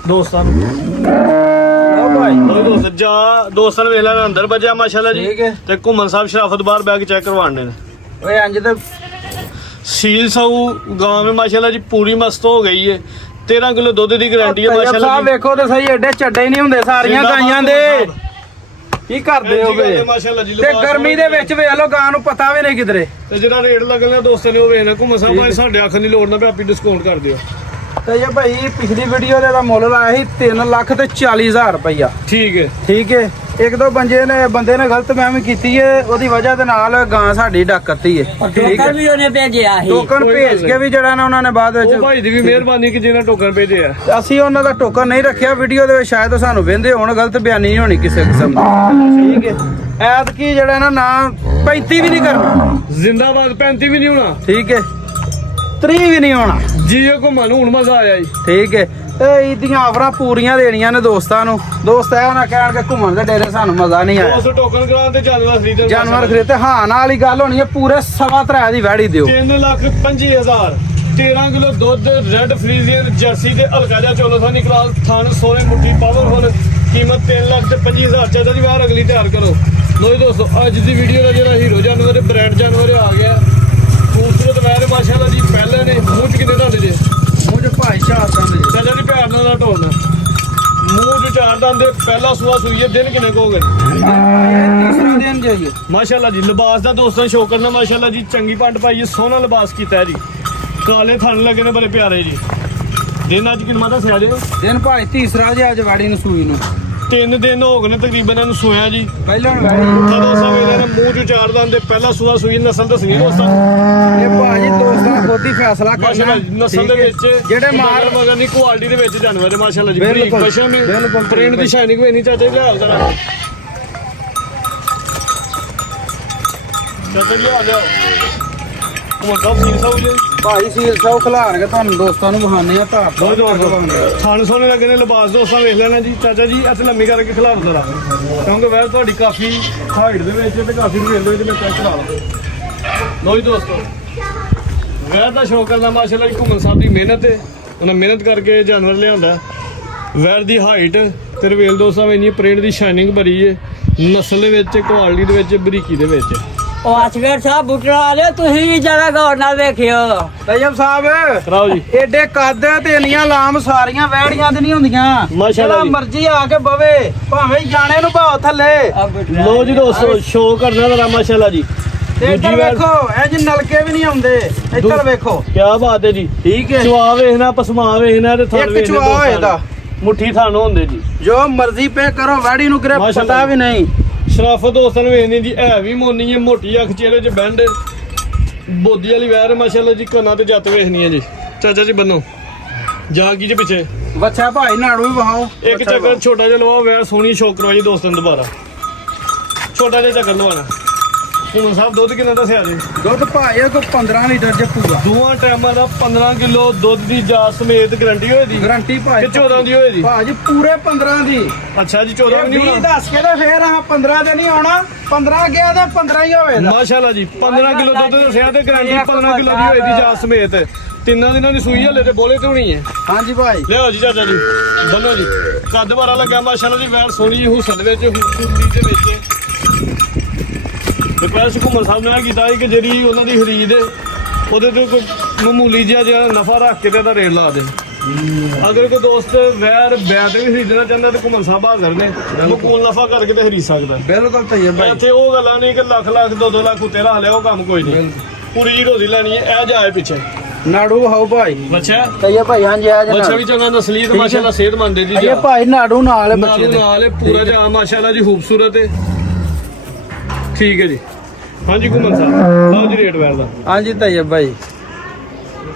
ਦੋਸਤਾਂ ਨੂੰ ਲਓ ਭਾਈ ਲੋ ਦੋਸਤ ਜਾ ਦੋਸਤਾਂ ਨੂੰ ਵੇਖ ਲੈਣਾ ਅੰਦਰ ਵੱਜਿਆ ਮਾਸ਼ਾਅੱਲਾ ਜੀ ਠੀਕ ਹੈ। ਤੇ ਘੁੰਮਣ ਸਾਹਿਬ ਸ਼ਰਾਫਤ ਬਾਹਰ ਬਹਿ ਕੇ ਚੈੱਕ ਕਰਵਾਉਣੇ ਨੇ ਓਏ ਇੰਜ ਤੇ ਸੀਲ ਸਾਊ ਗਾਂ में माशाल्लाह जी पूरी मस्त हो गई है 13 किलो दूध की गारंटी है ਤੈਯਬ माशाल्लाह ਸਾਹਿਬ ਵੇਖੋ ਤੇ ਸਹੀ ਐਡੇ ਚੱਡੇ ਹੀ ਨਹੀਂ ਹੁੰਦੇ ਸਾਰੀਆਂ ਗਾਈਆਂ ਦੇ ਕੀ ਕਰਦੇ ਹੋਗੇ माशाल्लाह जी ਤੇ ਗਰਮੀ ਦੇ ਵਿੱਚ ਵੇਖ ਲਓ ਗਾਂ ਨੂੰ ਪਤਾ ਵੀ ਨਹੀਂ ਕਿਧਰੇ ਤੇ ਜਿਹੜਾ ਰੇਟ ਲੱਗਣਾ ਦੋਸਤਾਂ ਨੇ ਉਹ ਵੇਖਣਾ ਘੁੰਮਣ ਸਾਹਿਬ ਭਾਈ ਸਾਡੇ ਆਖਣ ਦੀ ਲੋੜ ਨਾ ਵੀ ਆਪੀ ਡਿਸਕਾਊਂਟ ਕਰ ਦਿਓ ਤੈਯਬ ਭਾਈ ਪਿਛਲੀ ਵੀਡੀਓ ਦੇ ਦਾ ਮੁੱਲ ਲਾਇਆ ਸੀ 3,40,000 ਰੁਪਇਆ ਠੀਕ ਹੈ ਠੀਕ ਹੈ ਇੱਕ ਦੋ ਬੰਦੇ ਨੇ ਗਲਤ ਫਹਿਮੀ ਕੀਤੀ ਹੈ ਉਹਦੀ ਵਜ੍ਹਾ ਦੇ ਨਾਲ ਗਾਂ ਸਾਡੀ ਡੱਕਤੀ ਹੈ ਠੀਕ ਟੋਕਨ ਹੈ ਵੀ ਉਹਨੇ ਭੇਜਿਆ ਸੀ ਟੋਕਨ ਕੋਈ ਭੇਜ ਗੱਲ ਕੇ ਵੀ ਜਿਹੜਾ ਨਾ ਉਹਨਾਂ ਨੇ ਬਾਅਦ ਉਹ ਵਿੱਚ ਭਾਈ ਦੀ ਵੀ ਮਿਹਰਬਾਨੀ ਕਿ ਜਿਹਨਾਂ ਟੋਕਨ ਭੇਜੇ ਆ ਅਸੀਂ ਉਹਨਾਂ ਦਾ ਟੋਕਨ ਨਹੀਂ ਰੱਖਿਆ ਵੀਡੀਓ ਦੇ ਵਿੱਚ ਸ਼ਾਇਦ ਉਹ ਸਾਨੂੰ ਵਹਿੰਦੇ ਹੋਣ ਗਲਤ ਬਿਆਨੀ ਨਹੀਂ ਹੋਣੀ ਕਿਸੇ ਕਿਸਮ ਦੀ ਠੀਕ ਹੈ ਐਤਕੀ ਜਿਹੜਾ ਨਾ 35 ਵੀ ਨਹੀਂ ਕਰਨਾ ਜ਼ਿੰਦਾਬਾਦ 35 ਵੀ ਨਹੀਂ ਹੋਣਾ ਠੀਕ ਹੈ 30 ਵੀ ਨਹੀਂ ਹੋਣਾ ਜੀ ਇਹ ਘੁੰਮਣ ਨੂੰ ਹੁਣ ਮਜ਼ਾ ਆਇਆ ਜੀ ਠੀਕ ਹੈ ਇਹ ਇਹਦੀਆਂ ਆਫਰਾਂ ਪੂਰੀਆਂ ਦੇਣੀਆਂ ਨੇ ਦੋਸਤਾਂ ਨੂੰ ਦੋਸਤ ਇਹ ਨਾ ਕਹਿਣ ਕਿ ਘੁੰਮਣ ਦੇ ਡੇਰੇ ਸਾਨੂੰ ਮਜ਼ਾ ਨਹੀਂ ਆਇਆ ਉਸ ਟੋਕਨ ਕਰਾਉਣ ਤੇ ਜਾਨਵਰ ਖਰੀਦਣ ਜਾਨਵਰ ਖਰੀਦਤੇ ਹਾਂ ਨਾਲ ਵਾਲੀ ਗੱਲ ਹੋਣੀ ਹੈ ਪੂਰੇ 3.25 ਦੀ ਵੈੜੀ ਦਿਓ 3,25,000 13 ਕਿਲੋ ਦੁੱਧ ਰੈੱਡ ਫਰੀਜ਼ੀਅਨ ਜਰਸੀ ਤੇ ਹਲਕਾ ਜਿਹਾ ਚੋਲੋਥਾਨੀ ਕਲਾਸ ਥਣ ਸੋਨੇ ਮੁੱਠੀ ਪਾਵਰਫੁਲ ਕੀਮਤ 3,25,000 ਚਾਚਾ ਜੀ ਬਾਹਰ ਅਗਲੀ ਤਿਆਰ ਕਰੋ ਲੋ ਜੀ ਦੋਸਤੋ ਅੱਜ ਦੀ ਵੀਡੀਓ ਦਾ ਜਿਹੜਾ ਹੀਰੋ ਜਾਨਵਰ ਤੇ ਬ੍ਰਾਂਡ ਜਾਨਵਰ ਆ ਗਿਆ ਖੂਬਸੂਰਤ ਵੈਰ ਮਾਸ਼ਾਅੱਲਾ ਜੀ ਪਹਿਲੇ ਨੇ ਮੂੰਹ ਚ ਕਿੰਨੇ ਦੰਦ ਜੇ ਉਹ ਜੋ ਭਾਈ ਚਾਰ ਦੰਦ ਜੀ ਚਾਚਾ ਜੀ ਪਿਆਰ ਨਾਲ ਢੋਲਣਾ ਮੂੰਹ ਚ ਚਾਰ ਦੰਦ ਦੇ ਪਹਿਲਾ ਸੂਆ ਸੂਈ ਹੈ ਦਿਨ ਕਿੰਨੇ ਕੋ ਹੋ ਗਏ ਤੀਸਰਾ ਦਿਨ ਜਾਈਏ ਮਾਸ਼ਾਅੱਲਾ ਜੀ ਲਿਬਾਸ ਦਾ ਦੋਸਤਾਂ ਸ਼ੋਅ ਕਰਨਾ ਮਾਸ਼ਾਅੱਲਾ ਜੀ ਚੰਗੀ ਪੰਡ ਪਾਈ ਹੈ ਸੋਹਣਾ ਲਿਬਾਸ ਕੀਤਾ ਹੈ ਜੀ ਕਾਲੇ ਥਣ ਲੱਗੇ ਨੇ ਬੜੇ ਪਿਆਰੇ ਜੀ ਦਿਨ ਅੱਜ ਕਿੰਨਾ ਦਾ ਸਿਆ ਜੇ ਦਿਨ ਭਾਈ ਤੀਸਰਾ ਜੇ ਅੱਜ ਵਾੜੀ ਨੂੰ ਸੂਈ ਨੂੰ 3 ਦਿਨ ਹੋ ਗਏ ਨੇ ਤਕਰੀਬਨ ਇਹਨੂੰ ਸੋਇਆ ਜੀ ਪਹਿਲਾਂ ਹੁਣ ਵੈੜੀ ਜਦੋਂ ਸਵੇਰੇ ਨੇ ਮੂੰਹ ਚ ਚਾਰ ਦੰਦ ਦੇ ਪਹਿਲਾ ਸੂਆ ਸੂਈ ਨਸਲ ਦੱਸਣੀ ਦੋਸਤਾਂ ਇਹ ਭਾਜੀ ਦੋਸਤਾਂ ਨੇ ਖੁਦ ਹੀ ਫੈਸਲਾ ਕਰਨਾ ਮਾਸ਼ਾਅੱਲਾ ਜੀ, ਨਸਲ ਦੇ ਠੀਕ ਹੈ। ਵਿੱਚ ਜਿਹੜੇ ਮਾਰ ਮਗਰ ਨਹੀਂ ਕੁਆਲਿਟੀ ਦੇ ਵਿੱਚ ਜਾਨਵਰ ਹੈ ਮਾਸ਼ਾਅੱਲਾ ਜੀ ਬਿਲਕੁਲ, ਬਰੀਕ ਪਸ਼ਮ ਹੈ ਬਿਲਕੁਲ, ਟ੍ਰੇਨ ਦੀ ਸ਼ਾਈਨਿੰਗ ਵੀ ਨਹੀਂ ਚਾਚਾ ਜੀ ਹਾਲ ਜ਼ਰਾ ਚਾਚਾ ਜੀ ਆ ਜਾਓ ਉਹ ਤਾਂ ਸੀਲ ਸਾਊ ਜੀ ਭਾਈ ਸੀਲ ਸੌ ਖਿਲਾਰ ਕੇ ਤੁਹਾਨੂੰ ਦੋਸਤਾਂ ਨੂੰ ਵਹਾਨੇ ਆ ਧਾਰ ਦੋ ਥਣ ਸੋਨੇ ਲੱਗੇ ਨੇ ਲਿਬਾਸ ਦੋਸਤਾਂ ਵੇਖ ਲੈਣਾ ਜੀ ਚਾਚਾ ਜੀ ਇੱਥੇ ਲੰਮੀ ਕਰਕੇ ਖਿਲਾਰ ਜ਼ਰਾ ਕਿਉਂਕਿ ਵੈਰ ਤੁਹਾਡੀ ਕਾਫੀ ਹਾਈਟ ਦੇ ਵਿੱਚ ਤੇ ਕਾਫੀ ਰੇਲ ਦੇ ਵਿੱਚ ਮੈਂ ਚੈੱਕ ਕਰਾ ਲਾਂ ਲੋ ਜੀ ਦੋਸਤੋ ਵੈਰ ਦਾ ਸ਼ੌਕ ਕਰਦਾ ਮਾਸ਼ਾਅੱਲਾ ਜੀ ਘੁੰਮਣ ਸਾਹਿਬ ਦੀ ਮਿਹਨਤ ਹੈ ਉਹਨਾਂ ਮਿਹਨਤ ਕਰਕੇ ਜਾਨਵਰ ਲਿਆਉਂਦਾ ਵੈਰ ਦੀ ਹਾਈਟ ਤੇ ਰਵੇਲ ਦੋਸਤਾਂ ਵਿੱਚ ਇੰਨੀ ਪ੍ਰਿੰਟ ਦੀ ਸ਼ਾਈਨਿੰਗ ਭਰੀ ਹੈ ਨਸਲ ਦੇ ਵਿੱਚ ਕੁਆਲਿਟੀ ਦੇ ਵਿੱਚ ਬਰੀਕੀ ਦੇ ਵਿੱਚ ਉਹ ਅਸਗਰ ਸਾਹਿਬ ਬੁੱਟਰਾ ਵਾਲੇ ਤੁਸੀਂ ਵੀ ਜਰਾ ਗੌਰ ਨਾਲ ਵੇਖਿਓ ਤੈਯਬ ਸਾਹਿਬ ਕਰਾਓ ਜੀ ਏਡੇ ਕੱਦ ਤੇ ਇੰਨੀਆਂ ਲਾਮ ਸਾਰੀਆਂ ਵੈੜੀਆਂ ਤੇ ਨਹੀਂ ਹੁੰਦੀਆਂ ਮਾਸ਼ਾਅੱਲਾ ਜਿਹੜਾ ਜੀ। ਮਰਜ਼ੀ ਆ ਕੇ ਬਵੇ ਭਾਵੇਂ ਜਾਣੇ ਨੂੰ ਭਾਉ ਥੱਲੇ ਲੋ ਜੀ ਦੋਸਤੋ ਸ਼ੋਅ ਕਰਨਾ ਜ਼ਰਾ ਮਾਸ਼ਾਅੱਲਾ ਜੀ ਤੇ ਇੱਧਰ ਦੂਜੀ ਵਾਰ- ਵੇਖੋ ਇੰਜ ਨਲਕੇ ਵੀ ਨਹੀਂ ਆਉਂਦੇ ਇੱਧਰ ਵੇਖੋ ਕਿਆ ਬਾਤ ਹੈ ਜੀ ਠੀਕ ਹੈ ਚਵਾ ਵੇਖਣਾ ਪਸਮਾ ਵੇਖਣਾ ਤੇ ਥਣ ਇੱਕ ਵੇਖਣਾ ਚੁਆ ਦੋਸਤਾਂ ਹੋਏਦਾ ਨੇ। ਮੁੱਠੀ ਥਣ ਹੁੰਦੇ ਜੀ ਜੋ ਮਰਜ਼ੀ ਪੇ ਕਰੋ ਵੈੜੀ ਨੂੰ ਕਿਰੇ ਮਾਸ਼ਾਅੱਲਾ ਪਤਾ ਵੀ ਨਹੀਂ ਸ਼ਰਾਫਤ ਦੋਸਤਾਂ ਨੂੰ ਵੇਖਣੀ ਜੀ ਹੈ ਵੀ ਮੋਨੀ ਹੈ ਮੋਟੀ ਅੱਖ ਚਿਹਰੇ 'ਚ ਬੈਂਡ ਬੋਦੀ ਵਾਲੀ ਵੈਰ ਮਾਸ਼ਾਅੱਲਾ ਜੀ ਕੰਨਾਂ ਤੇ ਜੱਤ ਵੇਖਣੀ ਹੈ ਜੀ ਚਾਚਾ ਜੀ ਬੰਨੋ ਜਾਗੀ ਦੇ ਪਿੱਛੇ ਬੱਚਾ ਭਾਈ ਨਾੜੂ ਵੀ ਵਹਾਓ ਇੱਕ ਚੱਕਰ ਛੋਟਾ ਜਿਹਾ ਲਵਾ ਵੈਰ ਸੋਹਣੀ ਸ਼ੌਕ ਕਰਵਾਈ ਦੋਸਤਾਂ ਨੂੰ ਦੁਬਾਰਾ ਛੋਟਾ ਜਿਹਾ ਚੱਕਰ ਲਵਾਣਾ ਹੁਣ ਸਾਹਿਬ ਦੁੱਧ ਕਿੰਨਾ ਦੱਸਿਆ ਜੀ ਦੁੱਧ ਭਾਈ ਕੋ 15 ਲੀਟਰ ਜੇ ਪੂਰਾ ਦੋਵਾਂ ਟਾਈਮਾਂ ਦਾ 15 ਕਿਲੋ ਦੁੱਧ ਦੀ ਜਾਤ ਸਮੇਤ ਗਰੰਟੀ ਹੋਏ ਦੀ ਗਰੰਟੀ ਭਾਈ ਕਿ 14 ਦੀ ਹੋਏ ਦੀ ਭਾਜੀ ਪੂਰੇ 15 ਦੀ ਅੱਛਾ ਜੀ 14 ਵੀ ਨਹੀਂ 20 ਹੋਣਾ ਦੱਸ ਕੇ ਤੇ ਫੇਰ ਆ 15 ਤੇ ਨਹੀਂ ਆਉਣਾ 15 ਗਿਆ ਤੇ 15 ਹੀ ਹੋਵੇਗਾ ਮਾਸ਼ਾਅੱਲਾ ਜੀ 15 ਕਿਲੋ ਦੁੱਧ ਦੱਸਿਆ ਤੇ ਗਰੰਟੀ 15 ਕਿਲੋ ਦੀ ਹੋਏ ਦੀ ਜਾਤ ਸਮੇਤ ਤਿੰਨਾਂ ਦਿਨਾਂ ਦੀ ਸੂਈ ਹਲੇ ਤੇ ਬੋਲੇ ਤੇ ਹੋਣੀ ਹੈ ਹਾਂਜੀ ਭਾਈ ਲਿਆਓ ਜੀ ਚਾਚਾ ਜੀ ਬੰਨੋ ਜੀ ਕੱਦ ਬਾਰਾ ਲੱਗਿਆ ਮਾਸ਼ਾਅੱਲਾ ਜੀ ਵੈਰ ਸੋਹਣੀ ਹੁਸਨ ਵਿੱਚ ਖੂਬਸੂਰਤੀ ਦੇ ਵਿੱਚ ਰਿਕਵੈਸਟ ਘੁੰਮਣ ਸਾਹਿਬ ਨੇ ਕੀਤਾ ਸੀ ਕਿ ਜਿਹੜੀ ਉਹਨਾਂ ਦੀ ਖਰੀਦ ਹੈ ਉਹਦੇ ਤੇ ਕੋਈ ਮਾਮੂਲੀ ਜਿਹਾ ਨਫਾ ਰੱਖ ਕੇ ਤੇ ਇਹਦਾ ਰੇਟ ਲਾ ਦੇ ਅਗਰ ਕੋਈ ਦੋਸਤ ਵੈਰ ਬੈਠ ਵੀ ਖਰੀਦਣਾ ਚਾਹੁੰਦਾ ਤੇ ਘੁੰਮਣ ਸਾਹਿਬ ਹਾਜ਼ਰ ਨੇ ਮਕੂਲ ਨਫਾ ਕਰਕੇ ਤੇ ਖਰੀਦ ਸਕਦਾ ਬਿਲਕੁਲ ਤੈਯਬ ਭਾਈ ਇੱਥੇ ਉਹ ਗੱਲਾਂ ਨਹੀਂ ਕਿ ਲੱਖ 2 ਲੱਖ ਉੱਤੇ ਲਾ ਲਿਆ ਉਹ ਕੰਮ ਕੋਈ ਨਹੀਂ ਪੂਰੀ ਜੀ ਰੋਜ਼ੀ ਲੈਣੀ ਹੈ ਇਹ ਜਾਏ ਪਿੱਛੇ ਨਾੜੂ ਵਹਾਓ ਭਾਈ ਬੱਚਾ ਤੈਯਬ ਭਾਈ ਹਾਂਜੀ ਆ ਬੱਚਾ ਵੀ ਚੰਗਾ ਨਸਲੀ ਤੇ ਮਾਸ਼ਾਅੱਲਾ ਸਿਹਤਮੰਦ ਹੈ ਜੀ ਇਹ ਭਾਈ ਨਾੜੂ ਨਾਲ ਹੈ ਬੱਚੇ ਨਾਲੋਂ ਦੇ ਨਾਲ ਹੈ ਪੂਰਾ ਜਿਹਾ ਮਾਸ਼ਾਅੱਲਾ ਜੀ ਖੂਬਸੂਰਤ ਹੈ ਠੀਕ ਹੈ ਜੀ ਹਾਂਜੀ ਘੁੰਮਣ ਸਾਹਿਬ ਲਓ ਜੀ ਰੇਟ ਵੈਰ ਦਾ ਹਾਂਜੀ ਤੈਯਬ ਭਾਈ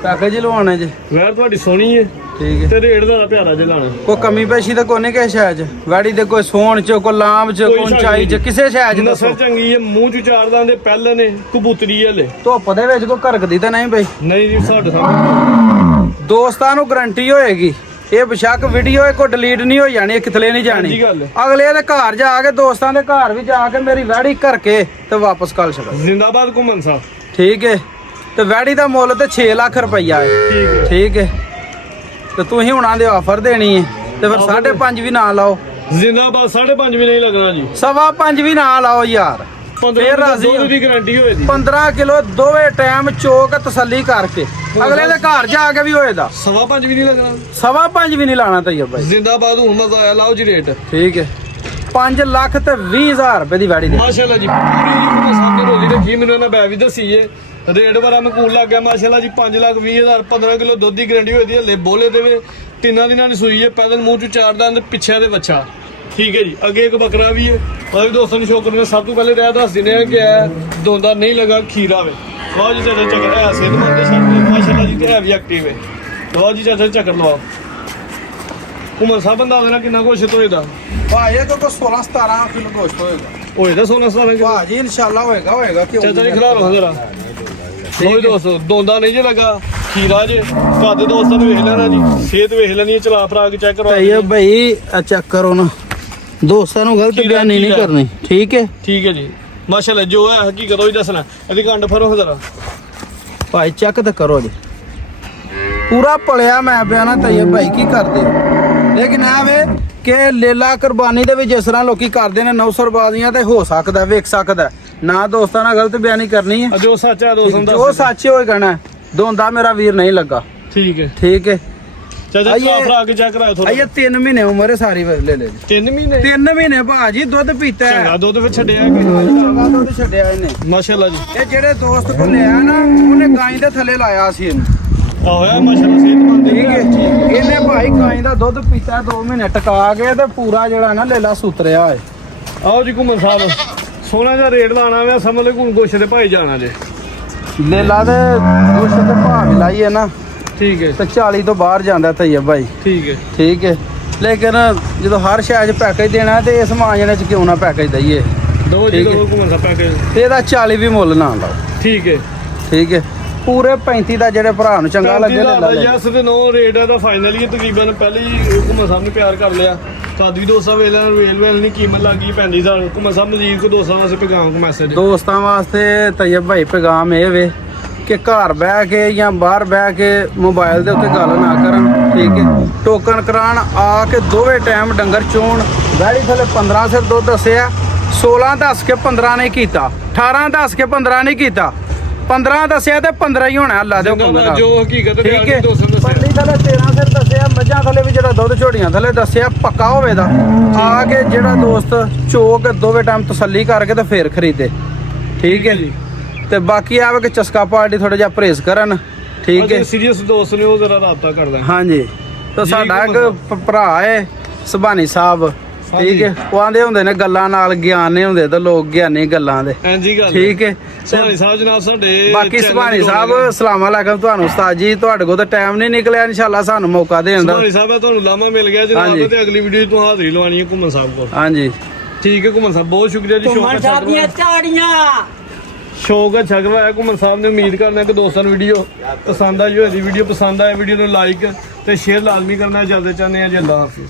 ਪੈਕੇਜ ਲਵਾਉਣਾ ਜੀ ਵੈਰ ਤੁਹਾਡੀ ਸੋਹਣੀ ਹੈ ਠੀਕ ਹੈ ਤੇ ਰੇਟ ਦਾ ਪਿਆਰਾ ਜਿਹਾ ਲਾਣਾ ਕੋਈ ਕਮੀ ਪੇਸ਼ੀ ਤਾਂ ਕੋਨੇ ਕਿਸੇ ਸ਼ਹਿਰ ਚ ਵਾੜੀ ਦੇ ਕੋਈ ਸੋਹਣ ਚ ਕੋਈ ਲਾਮ ਚ ਕੋਈ ਚਾਈ ਚ ਕਿਸੇ ਸ਼ਹਿਰ ਚ ਦੱਸੋ ਨਸਲ ਚੰਗੀ ਹੈ ਮੂੰਹ ਚ ਚਾਰਦਾਂ ਦੇ ਪਹਿਲੇ ਨੇ ਕਬੂਤਰੀ ਹਲੇ ਧੁੱਪ ਦੇ ਵਿੱਚ ਕੋਈ ਘਰਕਦੀ ਤਾਂ ਨਹੀਂ ਬਈ ਨਹੀਂ ਜੀ ਸਾਡੇ ਸਾਹਮਣੇ ਦੋਸਤਾਂ ਨੂੰ ਗਰੰਟੀ ਹੋਏਗੀ ਇਹ ਬੇਸ਼ੱਕ ਵੀਡੀਓ ਇਹ ਕੋ ਡਿਲੀਟ ਨਹੀਂ ਹੋ ਜਾਣੀ, ਇਹ ਕਿਤਲੇ ਨਹੀਂ ਜਾਣੀ। ਹਾਂਜੀ ਗੱਲ ਹੈ। ਅਗਲੇ ਦੇ ਘਰ ਜਾ ਕੇ, ਦੋਸਤਾਂ ਦੇ ਘਰ ਵੀ ਜਾ ਕੇ ਮੇਰੀ ਵੈੜੀ ਕਰਕੇ ਤੇ ਵਾਪਸ ਕੱਲ ਛੱਡੋ। ਜ਼ਿੰਦਾਬਾਦ ਘੁੰਮਣ ਸਾਹਿਬ। ਠੀਕ ਹੈ। ਤੇ ਵੈੜੀ ਦਾ ਮੁੱਲ ਤੇ 6 ਲੱਖ ਰੁਪਈਆ ਹੈ। ਠੀਕ ਹੈ। ਠੀਕ ਹੈ। ਤੇ ਤੁਸੀਂ ਹੁਣਾਂ ਦੇ ਆਫਰ ਦੇਣੀ ਹੈ ਤੇ ਫਿਰ 5.5 ਵੀ ਨਾ ਲਾਓ, ਜ਼ਿੰਦਾਬਾਦ 5.5 ਵੀ ਨਹੀਂ ਲੱਗਣਾ ਜੀ। 5.25 ਵੀ ਨਾ ਲਾਓ ਯਾਰ। 15 ਫੇਰ ਰਾਜ਼ੀ ਦੁੱਧ ਦੀ ਗਾਰੰਟੀ ਹੋਏ ਦੀ। 15 ਕਿਲੋ ਦੋਵੇਂ ਟਾਈਮ ਚੋਕ ਤਸੱਲੀ ਕਰਕੇ ਅਗਲੇ ਦੇ ਘਰ ਜਾ ਕੇ ਵੀ ਹੋਏਦਾ। 5.25 ਵੀ ਨਹੀਂ ਲੱਗਣਾ। 5.25 ਵੀ ਨਹੀਂ ਲਾਣਾ ਤਈਬ ਭਾਈ। ਜ਼ਿੰਦਾਬਾਦ ਹੁਣ ਮਜ਼ਾ ਆਇਆ, ਲਾਓ ਜੀ ਰੇਟ। ਠੀਕ ਹੈ। 5 ਲੱਖ ਤੇ 20,000 ਰੁਪਏ ਦੀ ਵੈੜੀ ਦੇ। ਮਾਸ਼ਾਅੱਲਾ ਜੀ ਪੂਰੀ ਘੁੰਮਣ ਸਾਹਿਬ ਨੇ ਰੋਜ਼ੀ ਰੱਖੀ, ਮੈਨੂੰ ਇਹਨਾਂ ਬੈ ਵੀ ਦੱਸੀ ਏ ਰੇਟ ਬੜਾ ਮਕੂਲ ਲੱਗ ਗਿਆ। ਮਾਸ਼ਾਅੱਲਾ ਜੀ 5,20,000 15 ਕਿਲੋ ਦੁੱਧ ਦੀ ਗਾਰੰਟੀ ਹੋਈ ਦੀ। ਹਲੇ ਬੋਲੇ ਦੇਵੇ 3 ਦਿਨਾਂ ਦੀ ਸੂਈ ਹੈ, ਪੈਦਲ ਮੂੰਹ ਚ 4 ਦੰਦ, ਪਿੱਛੇ ਦੇ ਬੱਚਾ। ਠੀਕ ਹੈ ਜੀ। ਅੱਗੇ ਇੱਕ ਬੱਕਰਾ ਵੀ ਹੈ, ਉਹ ਵੀ ਦੋਸਤਾਂ ਨੂੰ ਸ਼ੌਕ ਕਰਨਾ। ਸਭ ਤੋਂ ਪਹਿਲੇ ਰਹਿ ਦੱਸ ਦਿੰਦੇ ਆ ਕਿ ਇਹ ਦੋਂਦਾ ਨਹੀਂ ਲੱਗਾ, ਖੀਰਾ ਵੇ। ਲਓ ਜੀ ਚਾਚਾ ਚੱਕਰ ਹੈ, ਸਿਹਤਮੰਦ ਤੇ ਸ਼ਰਤ ਮਾਸ਼ਾਅੱਲਾ ਜੀ, ਤੇ ਹੈ ਵੀ ਐਕਟਿਵ ਹੈ। ਲਓ ਜੀ ਚਾਚਾ ਚੱਕਰ ਲਵਾਓ। ਘੁੰਮਣ ਸਾਹਿਬ ਬੰਦਾ ਦੇਣਾ ਕਿੰਨਾ ਕੁਛ ਤੋਂ ਇਹਦਾ ਭਾਜੀ ਇਹ ਕੋ 16-17 ਕਿਲੋ ਗੋਸ਼ਤ ਹੋਏਗਾ। ਹੋਏ ਤਾਂ 16 ਭਾਜੀ ਇਨਸ਼ਾਅੱਲਾ ਹੋਏਗਾ ਕਿਉਂ ਚਾਚਾ ਜੀ ਖਿਲਾ ਲਓ ਜਰਾ। ਲਓ ਜੀ ਦੋਸਤੋ, ਦੋਂਦਾ ਨਹੀਂ ਜੇ ਲੱਗਾ, ਖੀਰਾ ਜੇ। ਘਰ ਦੇ ਦੋਸਤਾਂ ਨੂੰ ਵੇਖ ਲੈਣਾ ਜੀ, ਸਿਹਤ ਵੇਖ ਲੈਣੀ ਹੈ, ਚਲਾ ਫਰਾ ਕੇ ਚੈੱਕ ਕਰਵਾ ਤਈਬ ਭਾਈ ਚੈੱਕ ਕਰੋ ਨਾ, ਦੋਸਤਾਂ ਨੂੰ ਗਲਤ ਬਿਆਨੀ ਨਹੀਂ ਕਰਨੀ। ਠੀਕ ਹੈ। ਠੀਕ ਹੈ ਜੀ। ਮਾਸ਼ਾਅੱਲਾ ਜੋ ਹੈ ਹਕੀਕਤ ਉਹ ਹੀ ਦੱਸਣਾ। ਇਹਦੀ ਕੰਡ ਫਰੋ ਜਰਾ ਭਾਈ ਚੈੱਕ ਤਾਂ ਕਰੋ ਜੀ, ਪੂਰਾ ਪਲਿਆ ਮੈਂ ਬਿਆਨਾ ਤਈਬ ਭਾਈ ਕੀ ਕਰਦੇ ਹੋ। ਲੇਕਿਨ ਇਹ ਵੇ ਕਿ ਲੇਲਾ ਕੁਰਬਾਨੀ ਦੇ ਵਿੱਚ ਜਿਸ ਤਰ੍ਹਾਂ ਲੋਕੀ ਕਰਦੇ ਨੇ ਨੌਸਰਬਾਜ਼ੀਆਂ, ਤੇ ਹੋ ਸਕਦਾ ਵੇਖ ਸਕਦਾ ਨਾ। ਦੋਸਤਾਂ ਨਾਲ ਗਲਤ ਬਿਆਨੀ ਕਰਨੀ ਹੈ, ਜੋ ਸੱਚ ਹੈ ਦੋਸਤਾਂ ਦਾ ਜੋ ਸੱਚ ਹੋਏ ਕਹਿਣਾ। ਦੋਂਦਾ ਮੇਰਾ ਵੀਰ ਨਹੀਂ ਲੱਗਾ। ਠੀਕ ਹੈ। ਠੀਕ ਹੈ। ਚਾਚਾ ਚਲਾ ਫਰਾ ਕੇ ਚੈੱਕ ਕਰਾਓ ਥੋੜਾ। ਆਈਏ 3 ਮਹੀਨੇ ਉਮਰ ਹੈ ਸਾਰੀ, ਲੈ ਲੈ 3 ਮਹੀਨੇ 3 ਮਹੀਨੇ ਭਾਜੀ ਦੁੱਧ ਪੀਤਾ ਹੈ। ਚੰਗਾ ਦੁੱਧ ਫਿਰ ਛੱਡਿਆ ਕਿ ਚੰਗਾ ਦੁੱਧ ਛੱਡਿਆ ਇਹਨੇ। ਮਾਸ਼ਾਅੱਲਾ ਜੀ। ਇਹ ਜਿਹੜੇ ਦੋਸਤ ਕੋਲ ਲਿਆ ਨਾ, ਉਹਨੇ ਗਾਂ ਦੇ ਥੱਲੇ ਲਾਇਆ ਸੀ ਇਹਨੂੰ। ਆਇਆ ਮਾਸ਼ਾਅੱਲਾ ਸਿਹਤਮੰਦ ਠੀਕ ਹੈ। ਇਹਨੇ ਭਾਈ ਗਾਂ ਦਾ ਦੁੱਧ ਪੀਤਾ 2 ਮਹੀਨੇ ਟਕਾ ਕੇ, ਤੇ ਪੂਰਾ ਜਿਹੜਾ ਨਾ ਲੇਲਾ ਸੁਤਰਿਆ ਹੈ। ਆਓ ਜੀ ਘੁੰਮਣ ਸਾਹਿਬ, ਸੋਹਣਾ ਜਿਹਾ ਰੇਟ ਲਾਣਾ ਵੇ। ਸਮਝ ਲੈ ਘੁੰਮ ਗੋਸ਼ੇ ਦੇ ਭਾਈ ਜਾਣਾ ਜੇ। ਲੇਲਾ ਦੇ ਕੁਛ ਤੇ ਭਾਅ ਵੀ ਲਾਈਏ ਨਾ, ਠੀਕ ਹੈ। ਤੇ 40 ਤੋਂ ਬਾਹਰ ਜਾਂਦਾ ਤਈਬ ਭਾਈ। ਠੀਕ ਹੈ। ਠੀਕ ਹੈ। ਲੇਕਿਨ ਜਦੋਂ ਹਰ ਸ਼ਾਇਦ ਪੈਕੇਜ ਦੇਣਾ ਤੇ ਇਸ ਮਾਂਜਣੇ ਚ ਕਿਉਂ ਨਾ ਪੈਕੇਜ ਦਈਏ। ਦੋ ਜੀ ਦੋ ਘੁੰਮਣ ਸਾਹਿਬ ਪੈਕੇਜ। ਤੇ ਇਹਦਾ 40 ਵੀ ਮੁੱਲ ਨਾ ਲਾਓ। ਠੀਕ ਹੈ। ਠੀਕ ਹੈ। ਪੂਰੇ 35 ਦਾ ਜਿਹੜੇ ਭਰਾ ਨੂੰ ਚੰਗਾ ਲੱਗੇ ਲੈ ਲੈ। ਯੈਸ ਤੇ ਨੋ ਰੇਟ ਹੈ ਦਾ ਫਾਈਨਲ ਹੀ ਤਕਰੀਬਨ ਪਹਿਲੇ ਹੀ ਘੁੰਮਣ ਸਾਹਿਬ ਨੇ ਪਿਆਰ ਕਰ ਲਿਆ। ਸਾਡੀ ਦੋਸਤਾਂ ਵੇਲੇ ਵੇਲ ਨਹੀਂ ਕੀਮਤ ਲੱਗੀ 35,000। ਘੁੰਮਣ ਸਾਹਿਬ ਮਜ਼ੀਦ ਕੋ ਦੋਸਤਾਂ ਵਾਸਤੇ ਪੈਗਾਮ ਕੋ ਮੈਸੇਜ। ਦੋਸਤਾਂ ਵਾਸਤੇ ਤਈਬ ਭਾਈ ਪੈਗਾਮ ਇਹ ਵੇ ਕਿ ਘਰ ਬਹਿ ਕੇ ਜਾਂ ਬਾਹਰ ਬਹਿ ਕੇ ਮੋਬਾਈਲ ਦੇ ਉੱਤੇ ਗੱਲ ਨਾ ਕਰਨ। ਠੀਕ ਹੈ। ਟੋਕਨ ਕਰਾਉਣ ਆ ਕੇ ਦੋਵੇਂ ਟਾਈਮ ਡੰਗਰ ਚੋਣ। ਵੈੜੀ ਥਲੇ 15 ਸਿਰ ਦੁੱਧ ਦੱਸਿਆ, 16 ਦੱਸ ਕੇ 15 ਨਹੀਂ ਕੀਤਾ, 18 ਦੱਸ ਕੇ 15 ਨਹੀਂ ਕੀਤਾ, 15 ਦੱਸਿਆ ਤੇ 15 ਹੀ ਹੋਣਾ। ਅੱਲਾ ਦੇ ਹੁਕਮ ਨਾਲ ਜੋ ਹਕੀਕਤ ਹੈ ਠੀਕ ਹੈ। ਦੋਸਤਾਂ ਦੱਸਿਆ। ਪੱਲੀ ਥਲੇ 13 ਸਿਰ ਦੱਸਿਆ, ਮੱਝਾਂ ਥਲੇ ਵੀ ਜਿਹੜਾ ਦੁੱਧ ਝੋਟੀਆਂ ਥਲੇ ਦੱਸਿਆ ਪੱਕਾ ਹੋਵੇ ਦਾ। ਆ ਕੇ ਜਿਹੜਾ ਦੋਸਤ ਚੋਕ ਦੋਵੇਂ ਟਾਈਮ ਤਸੱਲੀ ਕਰਕੇ ਤੇ ਫੇਰ ਖਰੀਦੇ। ਠੀਕ ਹੈ ਜੀ। ਤੇ ਬਾਕੀ ਆਵੇ ਕਿ ਚਸਕਾ ਪਾਰਟੀ ਥੋੜਾ ਜਿਹਾ ਪਰਹੇਜ਼ ਕਰਨ। ਠੀਕ ਹੈ। ਸੀਰੀਅਸ ਦੋਸਤ ਨੇ ਉਹ ਜ਼ਰਾ ਰਾਬਤਾ ਕਰਦਾ। ਹਾਂਜੀ। ਤਾਂ ਸਾਡਾ ਇੱਕ ਭਰਾ ਹੈ ਸੁਭਾਨੀ ਸਾਹਿਬ। ਠੀਕ ਹੈ। ਉਹ ਆਂਦੇ ਹੁੰਦੇ ਨੇ ਗੱਲਾਂ ਨਾਲ ਗਿਆਨ ਨਹੀਂ ਹੁੰਦੇ, ਤੇ ਲੋਕ ਗਿਆਨੀ ਗੱਲਾਂ ਦੇ। ਹਾਂਜੀ ਗੱਲ। ਠੀਕ ਹੈ। ਸੁਭਾਨੀ ਸਾਹਿਬ ਜਨਾਬ ਸਾਡੇ ਬਾਕੀ ਸੁਭਾਨੀ ਸਾਹਿਬ ਸਲਾਮ ਅਲੈਕਮ ਤੁਹਾਨੂੰ ਉਸਤਾਦ ਜੀ। ਤੁਹਾਡੇ ਕੋਲ ਤਾਂ ਟਾਈਮ ਨਹੀਂ ਨਿਕਲਿਆ, ਇਨਸ਼ਾਅੱਲਾ ਸਾਨੂੰ ਮੌਕਾ ਦੇਣ ਦਾ। ਸੁਭਾਨੀ ਸਾਹਿਬ ਤੁਹਾਨੂੰ ਲਾਮਾ ਮਿਲ ਗਿਆ ਜਨਾਬ, ਤੇ ਅਗਲੀ ਵੀਡੀਓ ਤੋਂ ਹਾਜ਼ਰੀ ਲਵਾਣੀ ਹੈ ਘੁੰਮਣ ਸਾਹਿਬ ਕੋਲ। ਹਾਂਜੀ। ਠੀਕ ਹੈ ਘੁੰਮਣ ਸਾਹਿਬ, ਬਹੁਤ ਸ਼ੁਕਰੀਆ ਜੀ। ਘੁੰਮਣ ਸਾਹਿਬ ਦੀਆਂ ਝਾੜੀਆਂ ਸ਼ੌਕ ਅੱਛਾ ਕਰਵਾਇਆ ਘੁੰਮਣ ਸਾਹਿਬ ਨੇ। ਉਮੀਦ ਕਰਨਾ ਕਿ ਦੋਸਤਾਂ ਨੂੰ ਵੀਡੀਓ ਪਸੰਦ ਆਈ ਹੋਏਗੀ। ਵੀਡੀਓ ਪਸੰਦ ਆਏ ਵੀਡੀਓ ਨੂੰ ਲਾਈਕ ਤੇ ਸ਼ੇਅਰ ਲਾਜ਼ਮੀ ਕਰਨਾ। ਜਲਦੀ ਚਾਹੁੰਦੇ ਹਾਂ ਜੀ। ਅੱਲਾ ਹਾਫਿਜ਼।